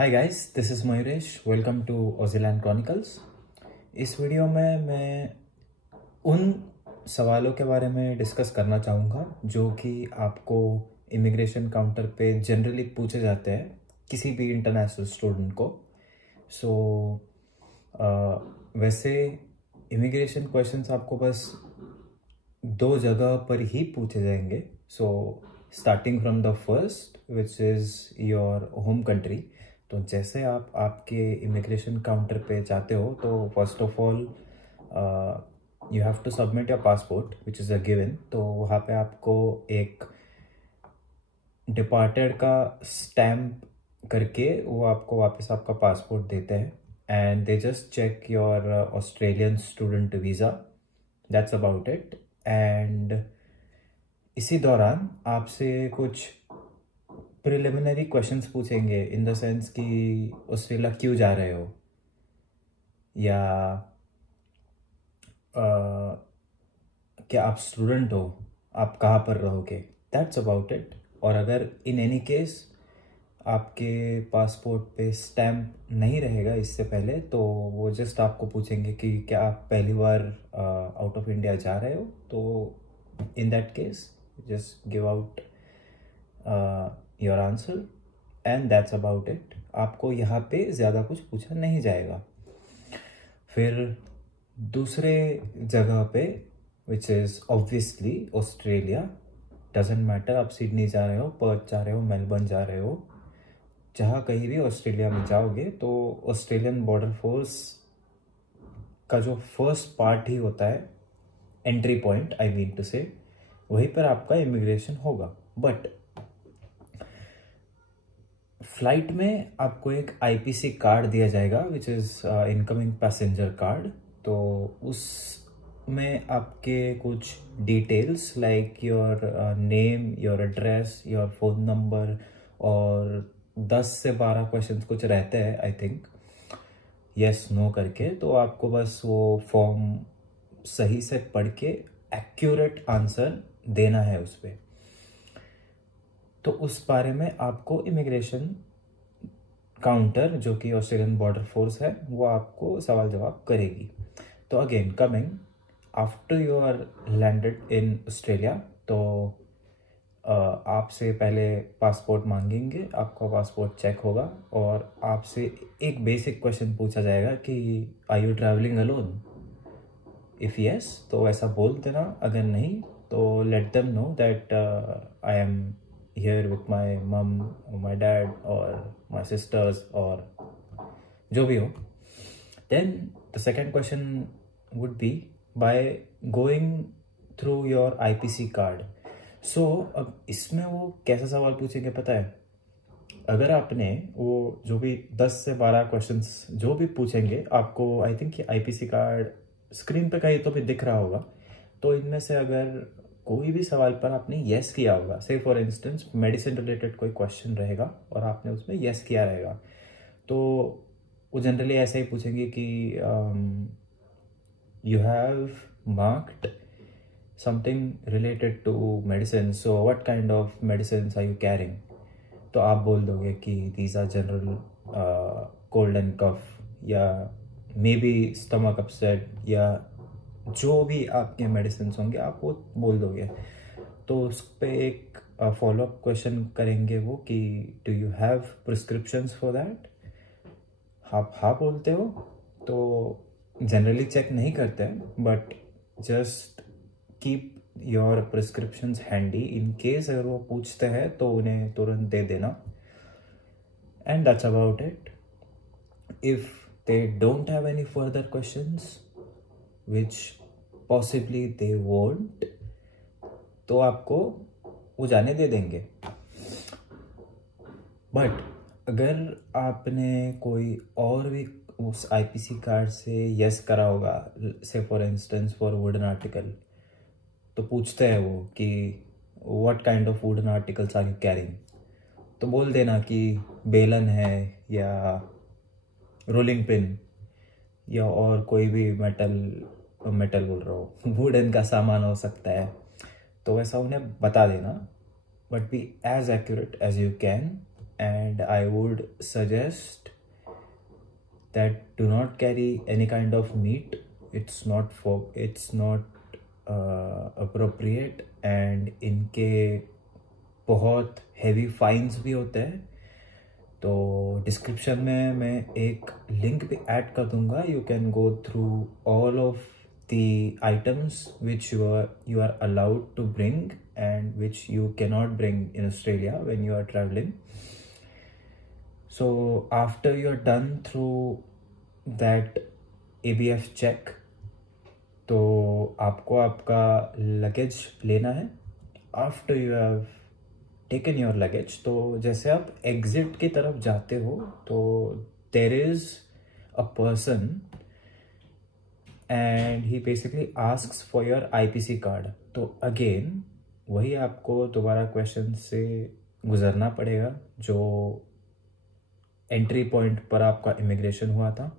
Hi guys, this is Mayuresh. Welcome to Aussieland chronicles. इस video में मैं उन सवालों के बारे में डिस्कस करना चाहूँगा जो कि आपको इमिग्रेशन काउंटर पे जनरली पूछे जाते हैं किसी भी इंटरनेशनल स्टूडेंट को। वैसे इमिग्रेशन क्वेश्चंस आपको बस दो जगह पर ही पूछे जाएंगे। Starting from the first which is your home country. तो जैसे आप आपके इमिग्रेशन काउंटर पे जाते हो तो first of all you have to submit your passport which is a given. तो वहाँ पे आपको एक डिपार्टेड का स्टैम्प करके वो आपको वापस आपका पासपोर्ट देते हैं and they just check your Australian student visa. That's about it. And इसी दौरान आपसे कुछ प्रिलिमिनरी क्वेश्चंस पूछेंगे इन द सेंस कि ऑस्ट्रेलिया क्यों जा रहे हो, या क्या आप स्टूडेंट हो, आप कहाँ पर रहोगे, दैट्स अबाउट इट। और अगर इन एनी केस आपके पासपोर्ट पे स्टैम्प नहीं रहेगा इससे पहले, तो वो जस्ट आपको पूछेंगे कि क्या आप पहली बार आउट ऑफ इंडिया जा रहे हो। तो in that case just give out your answer and that's about it. आपको यहाँ पे ज़्यादा कुछ पूछा नहीं जाएगा। फिर दूसरे जगह पे which is obviously Australia, doesn't matter आप सिडनी जा रहे हो, पर्थ जा रहे हो, मेलबर्न जा रहे हो, जहाँ कहीं भी ऑस्ट्रेलिया में जाओगे तो ऑस्ट्रेलियन बॉर्डर फोर्स का जो फर्स्ट पार्ट ही होता है, entry point I mean to say, वहीं पर आपका इमिग्रेशन होगा। बट फ्लाइट में आपको एक आईपीसी कार्ड दिया जाएगा which is incoming passenger card. तो उसमें आपके कुछ details like your name, your address, your phone number और 10 से 12 क्वेश्चंस कुछ रहते हैं आई थिंक, यस नो करके। तो आपको बस वो फॉर्म सही से पढ़ के एक्यूरेट आंसर देना है उस पर। तो उस बारे में आपको इमिग्रेशन काउंटर, जो कि ऑस्ट्रेलियन बॉर्डर फोर्स है, वो आपको सवाल जवाब करेगी। तो again coming after you are landed in Australia, तो आपसे पहले पासपोर्ट मांगेंगे, आपका पासपोर्ट चेक होगा और आपसे एक बेसिक क्वेश्चन पूछा जाएगा कि are you travelling alone. If yes तो ऐसा बोल देना, अगर नहीं तो let them know that I am here with my mom or my dad or my sisters or जो भी हो। Then the second question would be by going through your IPC card. So अब इसमें वो कैसा सवाल पूछेंगे पता है? अगर आपने वो जो भी 10 से 12 क्वेश्चंस जो भी पूछेंगे आपको, I think IPC card screen पे कहीं तो भी दिख रहा होगा। तो इनमें से अगर कोई भी सवाल पर आपने यस किया होगा, say for instance medicine related कोई क्वेश्चन रहेगा और आपने उसमें यस किया रहेगा, तो वो जनरली ऐसे ही पूछेंगे कि you have marked something related to medicine, so what kind of medicine are you carrying. तो आप बोल दोगे कि these are general cold and cough, या मे बी स्टमक अपसेट, या जो भी आपके मेडिसिन होंगे आप वो बोल दोगे। तो उस पर एक फॉलोअप क्वेश्चन करेंगे वो कि do you have prescriptions for that. आप हाँ बोलते हो तो जनरली चेक नहीं करते हैं, but just keep your prescriptions handy in case अगर वो पूछते हैं तो उन्हें तुरंत दे देना। And that's about it. If they don't have any further questions which possibly they won't, तो आपको वो जाने दे देंगे। बट अगर आपने कोई और भी उस आईपीसी कार्ड से यस करा होगा, say for instance for wooden article, तो पूछते हैं वो कि what kind of wooden articles are you carrying. तो बोल देना कि बेलन है, या रोलिंग पिन, या और कोई भी मेटल बोल रहा हूँ, वुडन का सामान हो सकता है। तो वैसा उन्हें बता देना, but be as accurate as you can and I would suggest that do not carry any kind of meat. It's not appropriate, and इनके बहुत heavy fines भी होते हैं. तो डिस्क्रिप्शन में मैं एक लिंक भी ऐड कर दूंगा. You can go through all of the items which you are allowed to bring and which you cannot bring in Australia when you are traveling. So after you are done through that ABF check, तो आपको आपका luggage लेना है. After you have taken your luggage, तो जैसे आप exit की तरफ जाते हो तो there is a person and he basically asks for your IPC card. तो अगेन वही आपको दोबारा क्वेश्चन से गुजरना पड़ेगा जो एंट्री पॉइंट पर आपका इमिग्रेशन हुआ था.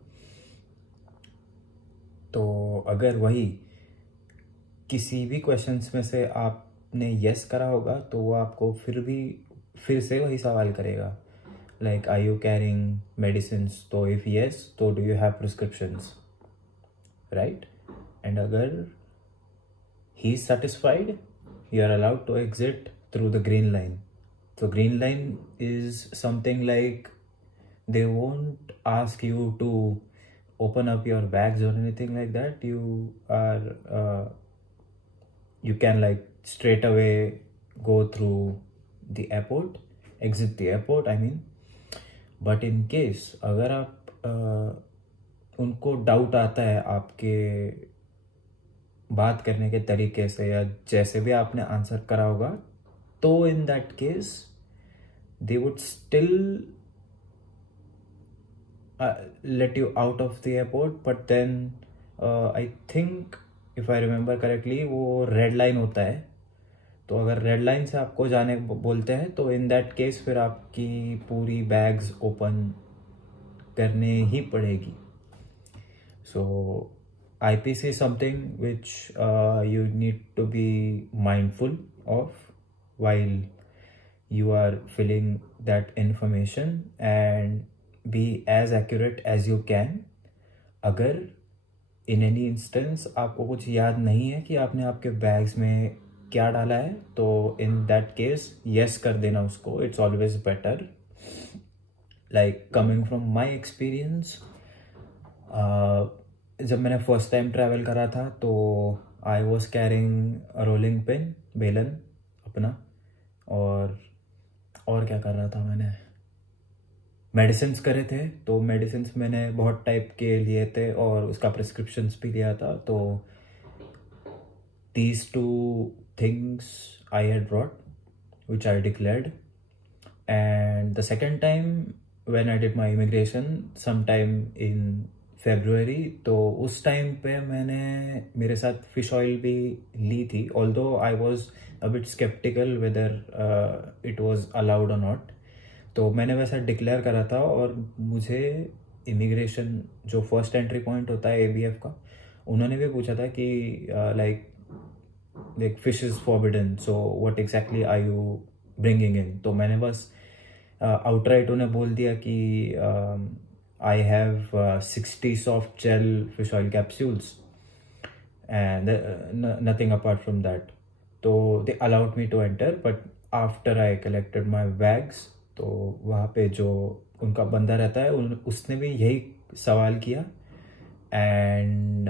तो अगर वही किसी भी क्वेश्चंस में से आपने यस करा होगा तो वो आपको फिर से वही सवाल करेगा, like are you carrying medicines. तो इफ यस, तो do you have prescriptions, right? And अगर he is satisfied, you are allowed to exit through the green line. तो green line is something like they won't ask you to open up your bags or anything like that. You can like straight away go through the airport, exit the airport I mean. But in case अगर आप उनको doubt आता है आपके बात करने के तरीके से या जैसे भी आपने आंसर करा होगा, तो in that case they would still let you out of the airport. But then I think if I remember correctly वो रेड लाइन होता है. तो अगर रेड लाइन से आपको जाने बोलते हैं तो इन दैट केस फिर आपकी पूरी बैग्स ओपन करने ही पड़ेगी. सो IPC is something which you need to be mindful of while you are filling that information and be as accurate as you can. अगर in any instance आपको कुछ याद नहीं है कि आपने आपके बैग्स में क्या डाला है, तो in that case yes कर देना उसको. It's always better. Like coming from my experience, जब मैंने फर्स्ट टाइम ट्रैवल करा था तो I was carrying a rolling pin, बेलन अपना, और क्या कर रहा था, मैंने मेडिसिन्स करे थे. तो मेडिसिन्स मैंने बहुत टाइप के लिए थे और उसका प्रिस्क्रिप्शंस भी लिया था. तो these two things I had brought which I declared. And the second time when I did my immigration sometime in February, तो उस टाइम पे मैंने मेरे साथ फिश ऑयल भी ली थी. although I was a bit skeptical whether it was allowed or not. तो मैंने वैसा डिक्लेयर करा था और मुझे इमिग्रेशन जो फर्स्ट एंट्री पॉइंट होता है ABF का, उन्होंने भी पूछा था कि like fish is forbidden, so what exactly are you bringing in. तो मैंने बस आउटराइट उन्हें बोल दिया कि I have 60 soft gel fish oil capsules and nothing apart from that. तो they allowed me to enter. But after I collected my bags, तो वहाँ पे जो उनका बंदा रहता है उसने भी यही सवाल किया. एंड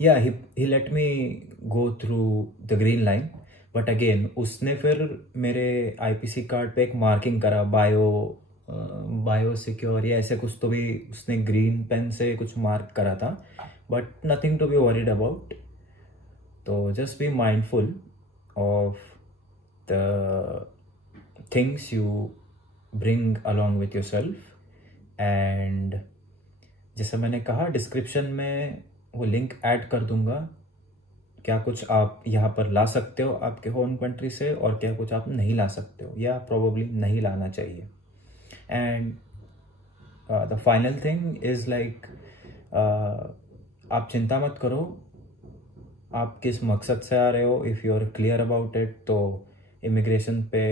या he let me go through the green line. But again उसने फिर मेरे IPC कार्ड पे एक मार्किंग करा, बायो सिक्योर या ऐसे कुछ, तो भी उसने ग्रीन पेन से कुछ मार्क करा था. But nothing to be worried about. तो just be mindful of the things you bring along with yourself. and जैसा मैंने कहा डिस्क्रिप्शन में वो लिंक ऐड कर दूंगा, क्या कुछ आप यहाँ पर ला सकते हो आपके होम कंट्री से और क्या कुछ आप नहीं ला सकते हो या प्रोबेबली नहीं लाना चाहिए. And the final thing is like आप चिंता मत करो आप किस मकसद से आ रहे हो. If you are clear about it, तो इमिग्रेशन पे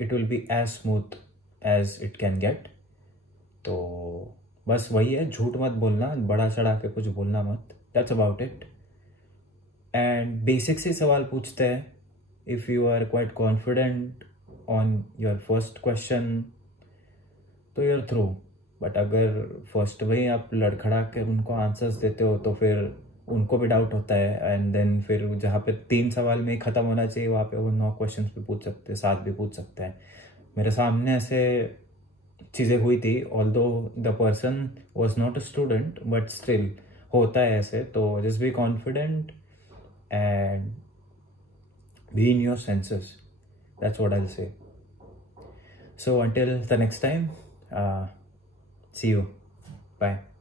it will be as smooth as it can get. तो बस वही है, झूठ मत बोलना, बड़ा चढ़ा के कुछ बोलना मत, that's about it. And basic से सवाल पूछते हैं, if you are quite confident on your first question तो यूर थ्रू। बट अगर फर्स्ट में ही आप लड़खड़ा के उनको आंसर्स देते हो तो फिर उनको भी डाउट होता है, एंड देन फिर जहाँ पे 3 सवाल में ही ख़त्म होना चाहिए वहाँ पे वो 9 क्वेश्चन भी पूछ सकते हैं, 7 भी पूछ सकते हैं। मेरे सामने ऐसे चीज़ें हुई थी, although the person was not a student but still होता है ऐसे। तो just be confident and be in your senses, that's what I will say. So until the next time, see you. Bye.